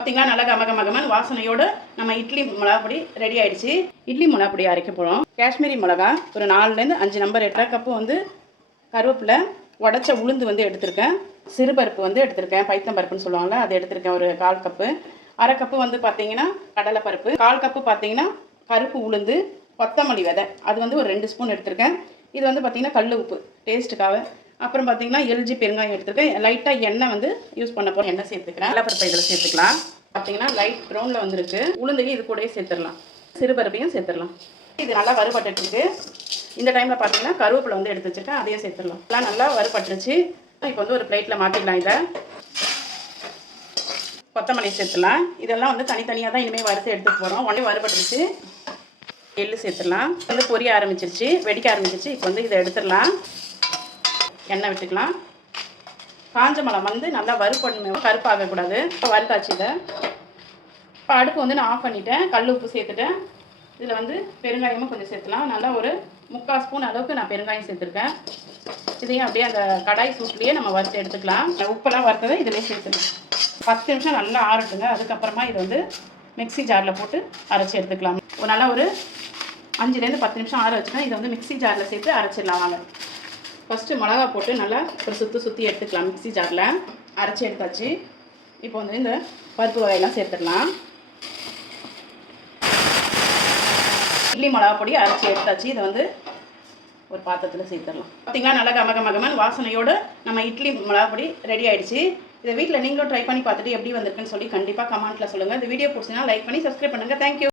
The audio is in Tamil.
பார்த்தீங்களா நல்லா கம கமகமன் வாசனையோட நம்ம இட்லி மிளகாப்பொடி ரெடி ஆயிடுச்சு. இட்லி மிளகாப்பொடி அரைக்க போகிறோம் காஷ்மீரி மிளகா ஒரு நாலுலேருந்து அஞ்சு நம்பர் எட்டரை கப்பு வந்து கருவேப்பிலை உடச்ச உளுந்து வந்து எடுத்திருக்கேன். சிறுபருப்பு வந்து எடுத்திருக்கேன். பைத்தம் பருப்புன்னு சொல்லுவாங்கள்ல அது எடுத்திருக்கேன். ஒரு கால் கப்பு அரை கப்பு வந்து பார்த்தீங்கன்னா கடலைப்பருப்பு கால் கப்பு பார்த்தீங்கன்னா கருப்பு உளுந்து கொத்தமல்லி விதை. அது வந்து ஒரு ரெண்டு ஸ்பூன் எடுத்திருக்கேன். இது வந்து பார்த்திங்கன்னா கல் உப்பு. டேஸ்ட்டுக்காக அப்புறம் பார்த்தீங்கன்னா எல்ஜி பெருங்காயம் எடுத்துருக்கேன். லைட்டாக எண்ணெய் வந்து யூஸ் பண்ண போகிறேன் எண்ணெய் சேர்த்துக்கிறேன். கடலைப்பருப்பை இதில் சேர்த்துக்கலாம். பார்த்தீங்கன்னா லைட் ப்ரௌனில் வந்துருக்கு. உளுந்தையும் இது கூடயே சேர்த்துடலாம். சிறுபருப்பையும் சேர்த்துடலாம். இது நல்லா வறுபட்டுருக்கு இந்த டைமில் பார்த்தீங்கன்னா கருவேப்பிலை வந்து எடுத்து வச்சுருக்கேன். அதையும் சேர்த்துடலாம். எல்லாம் நல்லா வறுபட்டுருச்சு. இப்போ வந்து ஒரு பிளேட்டில் மாற்றிக்கலாம் இதை. கொத்தமல்லி சேர்த்துலாம் இதெல்லாம் வந்து தனித்தனியாக தான் இனிமேல் வறுத்து எடுத்துகிட்டு போகிறோம் உடனே வறுபட்டுருச்சு. எள்ளு சேர்த்துடலாம். வந்து பொரிய ஆரம்பிச்சிருச்சு. வெடிக்க ஆரம்பிச்சிருச்சு. இப்போ வந்து இதை எடுத்துடலாம். எண்ணெய் விட்டுக்கலாம். காஞ்ச மிளகா வந்து நல்லா வறுப்படணும். கருப்பாகக்கூடாது. இப்போ வறுத்தாச்சு இதை. இப்போ அடுப்பு வந்து நான் ஆஃப் பண்ணிட்டேன். கல் உப்பு சேர்த்துட்டேன். இதில் வந்து பெருங்காயமும் கொஞ்சம் சேர்த்துலாம் நல்லா ஒரு முக்கால் ஸ்பூன் அளவுக்கு நான் பெருங்காயம் சேர்த்துருக்கேன். இதையும் அப்படியே அந்த கடாய் சூட்லேயே நம்ம வறுத்து எடுத்துக்கலாம். உப்பெல்லாம் வறுத்ததை இதிலே சேர்த்துக்கலாம் பத்து நிமிஷம் நல்லா ஆறட்டுங்க. அதுக்கப்புறமா இதை வந்து மிக்ஸி ஜாரில் போட்டு அரைச்சி எடுத்துக்கலாம். ஒரு நல்லா ஒரு அஞ்சுலேருந்து பத்து நிமிஷம் ஆற வச்சுன்னா இதை வந்து மிக்ஸி ஜாரில் சேர்த்து அரைச்சிடலாம் வாங்க. ஃபஸ்ட்டு மிளகா போட்டு நல்லா ஒரு சுற்றி சுற்றி எடுத்துக்கலாம் மிக்ஸி ஜாரில். அரைச்சி எடுத்தாச்சு. இப்போ வந்து இந்த பருப்பு வகையெல்லாம் சேர்த்துடலாம். இட்லி மிளகா பொடி அரைச்சி எடுத்தாச்சு. இதை வந்து ஒரு பாத்திரத்தில் சேர்த்துடலாம். பார்த்திங்களா நல்லா கம கம கமன்னு நம்ம இட்லி மிளகா பொடி ரெடி ஆகிடுச்சு இதை வீட்டில் நீங்களும் ட்ரை பண்ணி பார்த்துட்டு எப்படி வந்திருக்குன்னு சொல்லி கண்டிப்பாக கமெண்ட்டில் சொல்லுங்கள் இந்த வீடியோ பிடிச்சிங்கன்னா லைக் பண்ணி சப்ஸ்கிரைப் பண்ணுங்கள் தேங்க்யூ